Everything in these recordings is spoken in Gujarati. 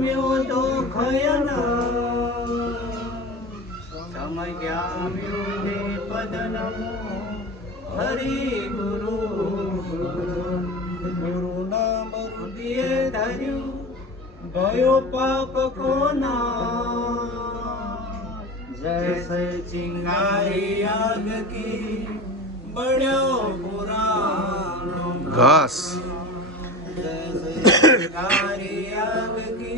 પામ્યો તો ખયન સમજ્યામ્યો તે પદ નમો હરિ ગુરુ ગુરુ નામ હૃદય ધર્યું ગયો પાપ કોના जैसे चिंगारी आग की बड़ो पुरानो घास जैसे चिंगारी आग की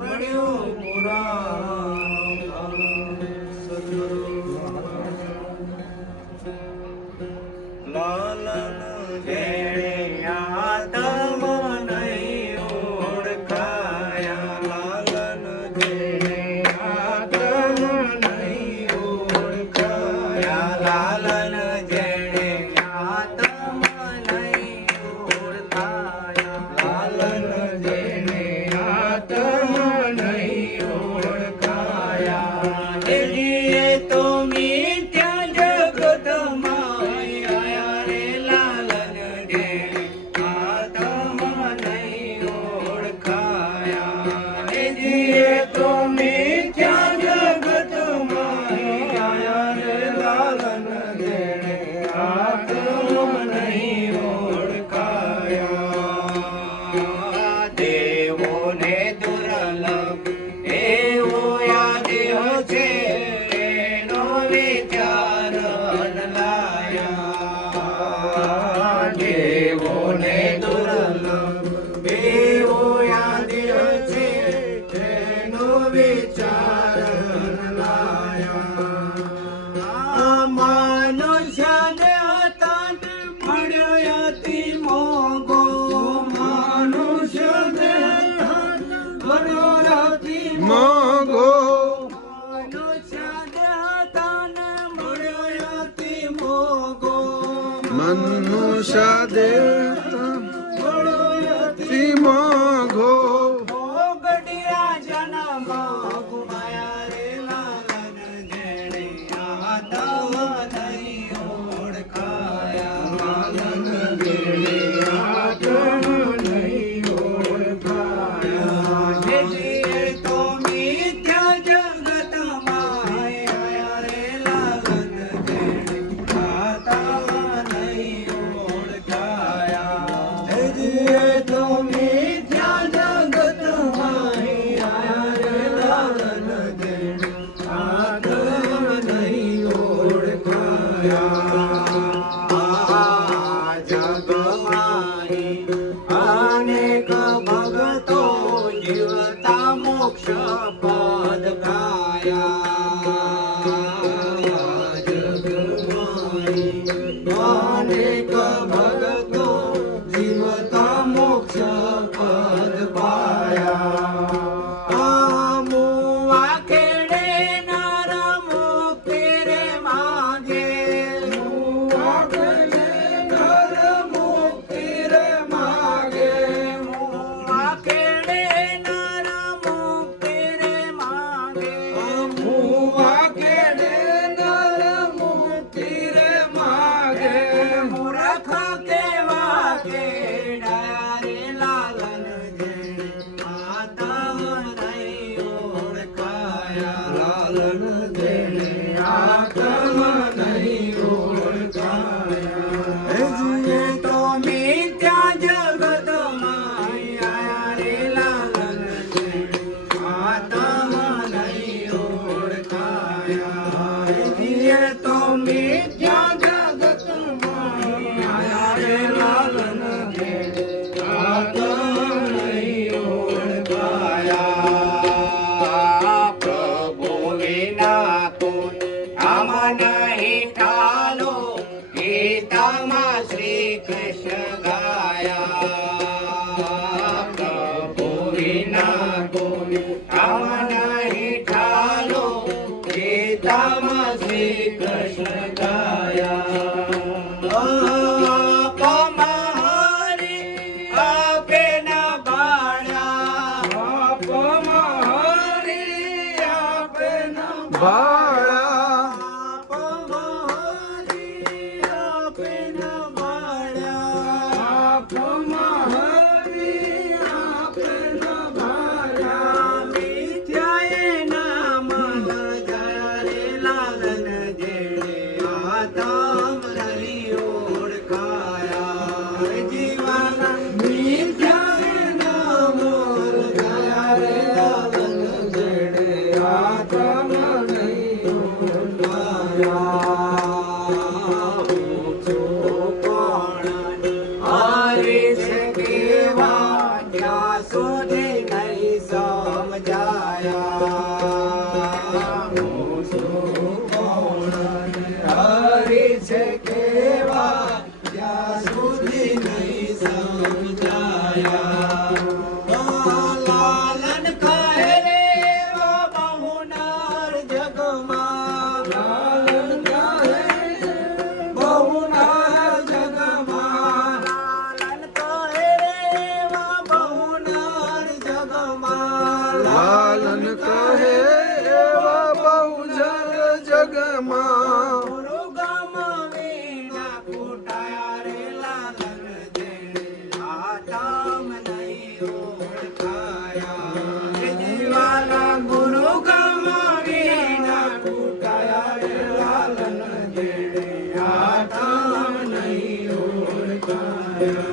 बड़ो पुरानो लालन जेणे आत्म नहीं ओळखाया लालन जेणे लालन जेणे आत्म नहीं ओळखाया लालन जेणे आत्म नहीं ओळखाया हे तो मिथ्या जगत माया रे लालन जेणे आत्म नहीं ओळखाया हे तो मिथ्या जगत माया रे लालन जेणे आत्म नहीं ओळखाया દેવોને દુર્લભ એવો આ દેહ છે એનો વિચાર અનલાયા દેવોને દુર્લભ એવો આ દેહ છે એનો વિચાર અનલાયા મનુષ્ય દેહ તન મળ્યો અતિ મોંઘો મનુષ્ય દેહ મળ્યો અતિ મોંઘો મનુષ્ય દેહ તન મળ્યો અતિ મોંઘો મનુષ્ય દેહ ગામમાં ગુરુ ગામ વિના કુટાયા રે લાલન જેણે આટામ નહીં ઓળખાયા રે જીવાલા ગુરુ ગામ વિના કુટાયા રે લાલન જેણે આટામ નહીં ઓળખાયા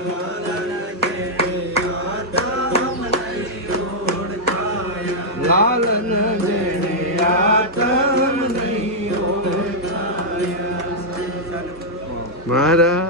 લાલન જેણે આતમ નહીં ઓળખાયા મારા